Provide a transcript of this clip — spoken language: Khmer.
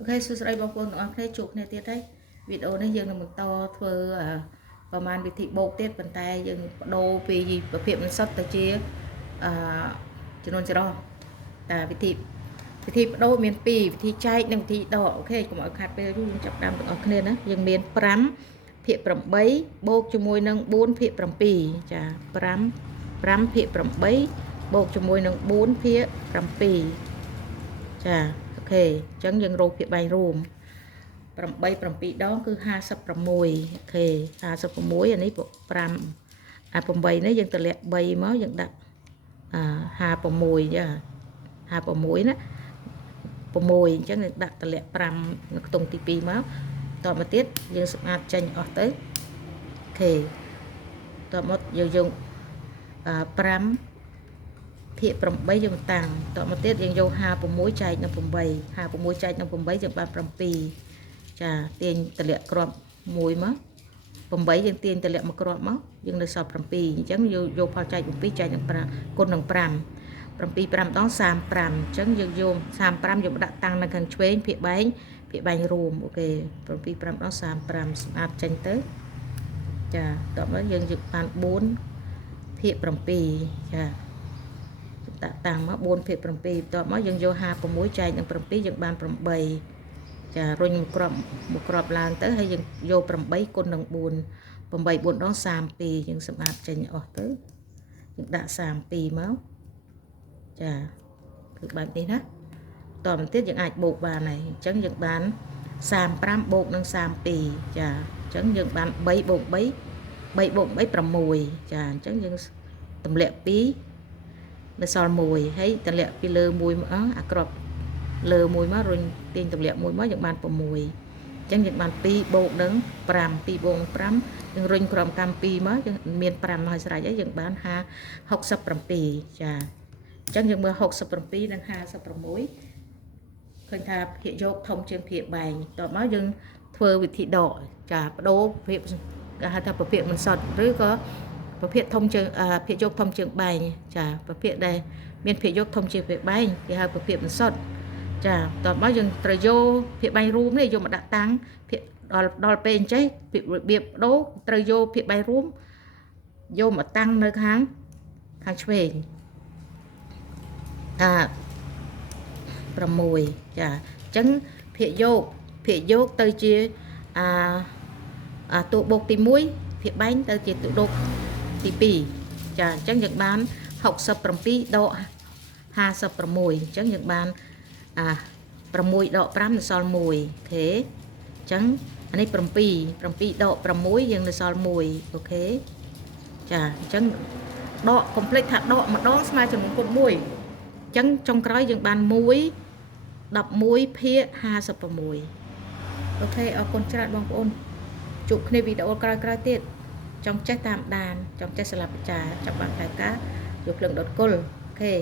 Ok សួស្តីបងប្អូនទាំងអស់គ្នាជួបគ្នាទៀតហើយវីដេអូនេះយើងនឹងបន្តធ្វើប្រមាណវិធីបូកទៀតប៉ុន្តែយើងបដូរពីប្រភេទមិនសុទ្ធទៅជាចំនួនច្រោះតែវិធីបដូរមាន2វិធីចែកនិងវិធីដកអូខេកុំឲ្យខាត់ពេលយូរយើងចាប់ផ្ដើមទាំងអស់គ្នាណាយើងមាន5ភាគ8បូកជាមួយនឹង4ភាគ7ចា5ភាគ8បូកជាមួយនឹង4ភាគ7ចាអូខេអញ្ចឹងយើងរកភាគបែងរួម8 7ដងគឺ56អូខេ56អានេះ5អា8នេះយើងតម្លាក់3មកយើងដាក់56ចា56ណា6អញ្ចឹងយើងដាក់តម្លាក់5នៅខ្ទង់ទី2មកតមកទៀតយើងសម្អាតចេញអស់ទៅអូខេតមកយើងយក5ភាគ8យើងតាំងតមកទៀតយើងយក56ចែកនឹង8 56ចែកនឹង8យើងបាន7ចាទាញតម្លាក់គ្រាប់1មក8យើងទាញតម្លាក់មួយគ្រាប់មកយើងនៅសល់7អញ្ចឹងយកផលចែក7ចែកនឹង5គុណនឹង5 7 5ដង35អញ្ចឹងយើងយក35យកដាក់តាំងនៅខាងឆ្វេងភាគបែងរួមអូខេ7 5ដង35សម្អាតចេញទៅចាតមកយើងយកបាន4ភាគ7ចាដាក់តាំងមក4ភាគ7បន្ទាប់មកយើងយក56ចែកនឹង7យើងបាន8ចារុញមួយគ្រាប់ឡើងទៅហើយយើងយក8គុណនឹង4 8 4ដង32យើងសម្អាតចេញអស់ទៅយើងដាក់32មកចាគឺបែបនេះណាតទៅទៀតយើងអាចបូកបានហើយអញ្ចឹងយើងបាន35បូកនឹង32ចាអញ្ចឹងយើងបាន3បូក3 3បូក3 6ចាអញ្ចឹងយើងទម្លាក់2នៅសល់1ហើយតម្លាក់ពីលើ1មកអាក្របលើ1មករុញទាញតម្លាក់1មកយើងបាន6អញ្ចឹងយើងបាន2បូកនឹង5 2បូក5យើងរុញក្រោមកម្ម2មកយើងមាន5មកឲ្យស្រេចហើយយើងបាន67ចាអញ្ចឹងយើងមើល67និង56ឃើញថាភាគយកធំជាងភាគបែងតមកយើងធ្វើវិធីដកចាបដូរភាគគេហៅថាប្រភេទមិនសុទ្ធឬក៏ប្រភេទធំជាងភាគយកធំជាងបែងចាប្រភេទដែលមានភាគយកធំជាងភាគបែងគេហៅប្រភេទមិនសុទ្ធចាតមកយើងត្រូវយកភាគបែងរួមនេះយកមកដាក់តាំងភាគដល់ពេលអញ្ចេះរបៀបបដូរត្រូវយកភាគបែងរួមយកមកតាំងនៅខាងឆ្វេង6ចាអញ្ចឹងភាគយកទៅជាតួបូកទី1ភាគបែងទៅជាតួបូកទី2ចាអញ្ចឹងយើងបាន67ដក56អញ្ចឹងយើងបាន6ដក5នៅសល់1អូខេអញ្ចឹងអានេះ7ដក6យើងនៅសល់1អូខេចាអញ្ចឹងដកកុំភ្លេចថាដកម្ដងស្មើចំនួនគុណ1អញ្ចឹងចុងក្រោយយើងបាន11ភាគ56អូខេអរគុណច្រើនបងប្អូនជួបគ្នាវីដេអូក្រោយៗទៀតចង់ចេះតាមដានចង់ចេះស្លាប់បច្ចាចាប់បានខែការយកភ្លើងដុតគល់អូខេ